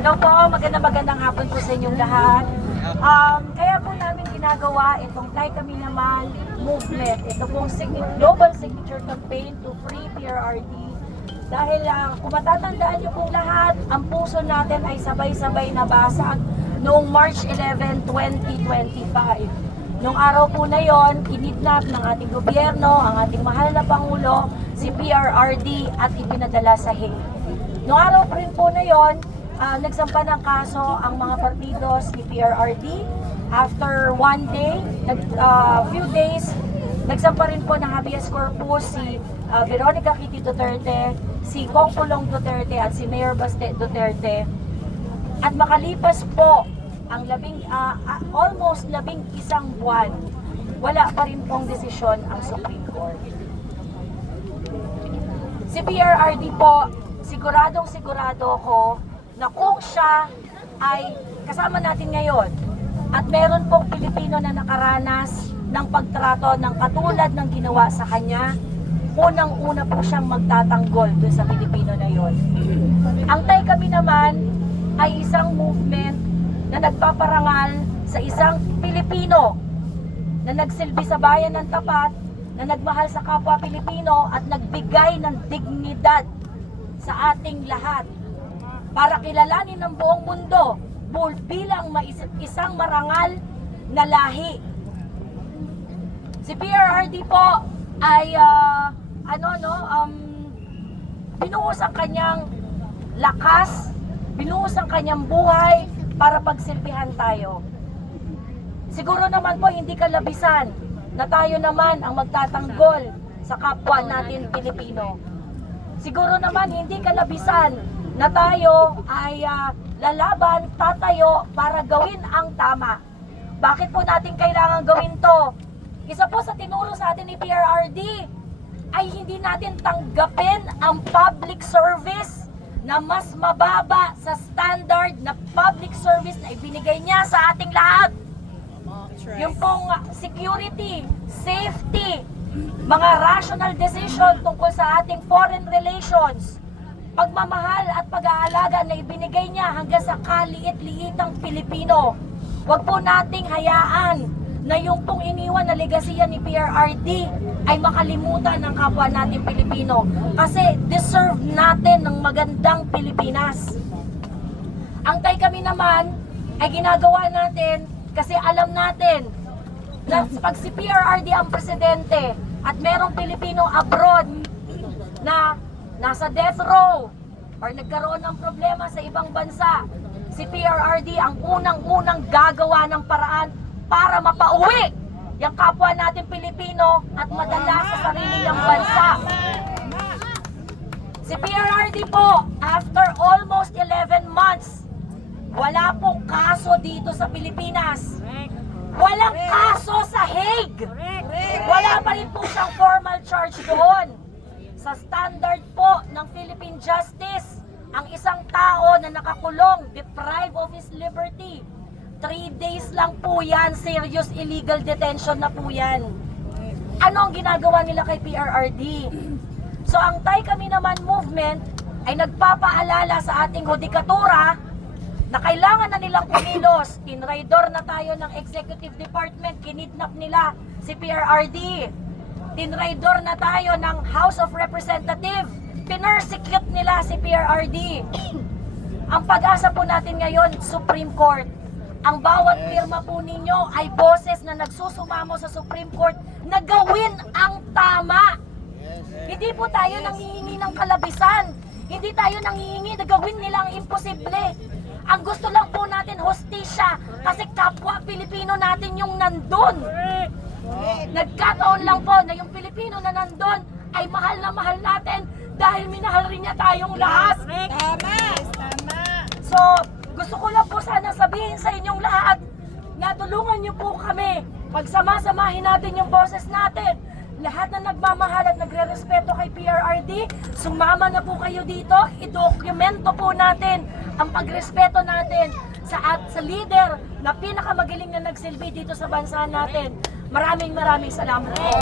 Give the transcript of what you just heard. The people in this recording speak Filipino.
Hello po, magandang hapon po sa inyong lahat. Kaya po namin ginagawa itong Tay Kami Naman movement. Ito pong global signature campaign to free PRRD. Dahil kung matatandaan niyo pong lahat, ang puso natin ay sabay-sabay nabasag noong March 11, 2025. Noong araw po na yon, kinidnap ng ating gobyerno, ang ating mahal na Pangulo, si PRRD at ipinadala sa Hague. Noong araw po rin po na yon, nagsampa ng kaso ang mga partidos ni PRRD. After one day, few days, nagsampa rin po ng habeas corpus si Veronica Kitty Duterte, si Kong Pulong Duterte at si Mayor Baste Duterte. At makalipas po ang almost 11 buwan, wala pa rin pong desisyon ang Supreme Court. Si PRRD po, sigurado ko na kung siya ay kasama natin ngayon at meron pong Pilipino na nakaranas ng pagtrato ng katulad ng ginawa sa kanya, unang-una po siyang magtatanggol dun sa Pilipino na yon. Ang Tay Kami Naman ay isang movement na nagpaparangal sa isang Pilipino na nagsilbi sa bayan ng tapat, na nagmahal sa kapwa Pilipino at nagbigay ng dignidad sa ating lahat para kilalanin ng buong mundo bilang isang marangal na lahi. Si PRRD po ay binuhos ang kanyang lakas, binuhos ang kanyang buhay para pagsilbihan tayo. Siguro naman po hindi kalabisan na tayo naman ang magtatanggol sa kapwa natin Pilipino. Siguro naman hindi kalabisan na tayo ay lalaban, tatayo para gawin ang tama. Bakit po natin kailangan gawin to? Isa po sa tinuro sa atin ni PRRD ay hindi natin tanggapin ang public service na mas mababa sa standard na public service na ibinigay niya sa ating lahat. Yung pong security, safety, mga rational decision tungkol sa ating foreign relations, pagmamahal at pag-aalaga na ibinigay niya hanggang sa kaliit-liitang Pilipino. Huwag po nating hayaan na yung pong iniwan na legasiya ni PRRD ay makalimutan ng kapwa natin Pilipino. Kasi deserve natin ng magandang Pilipinas. Ang Tay Kami Naman ay ginagawa natin kasi alam natin na pag si PRRD ang presidente at merong Pilipino abroad na nasa death row or nagkaroon ng problema sa ibang bansa, si PRRD ang unang-unang gagawa ng paraan para mapauwi yung kapwa natin Pilipino at madala sa sarili niyang bansa. Si PRRD po, after almost 11 months, wala pong kaso dito sa Pilipinas. Walang kaso sa Hague. Wala pa rin po siyang formal charge doon. Sa standard po ng Philippine Justice, ang isang tao na nakakulong, deprived of his liberty, 3 days lang po yan, serious illegal detention na po yan. Ano ang ginagawa nila kay PRRD? So ang Tay Kami Naman movement ay nagpapaalala sa ating hudikatura na kailangan na nilang kumilos. Tinraidor na tayo ng Executive Department, kinidnap nila si PRRD. Tinraidor na tayo ng House of Representatives, pinersecute nila si PRRD. Ang pag-asa po natin ngayon, Supreme Court. Ang bawat pirma po ninyo ay boses na nagsusumamo sa Supreme Court na gawin ang tama. Hindi po tayo nanghihingi ng kalabisan. Hindi tayo nanghihingi na gawin nila ang imposible. Ang gusto lang po natin, hostisya, kasi kapwa Pilipino natin yung nandun. Nagkataon lang po na yung Pilipino na nandun ay mahal na mahal natin dahil minahal rin niya tayong lahat. Tama! So, gusto ko lang po sana sabihin sa inyong lahat na tulungan niyo po kami. Pagsama-samahin natin yung boses natin. Lahat na nagmamahal at nagre-respeto kay PRRD, sumama na po kayo dito, idokumento po natin ang pagrespeto natin sa leader na pinakamagaling na nagsilbi dito sa bansa natin. Maraming salamat po.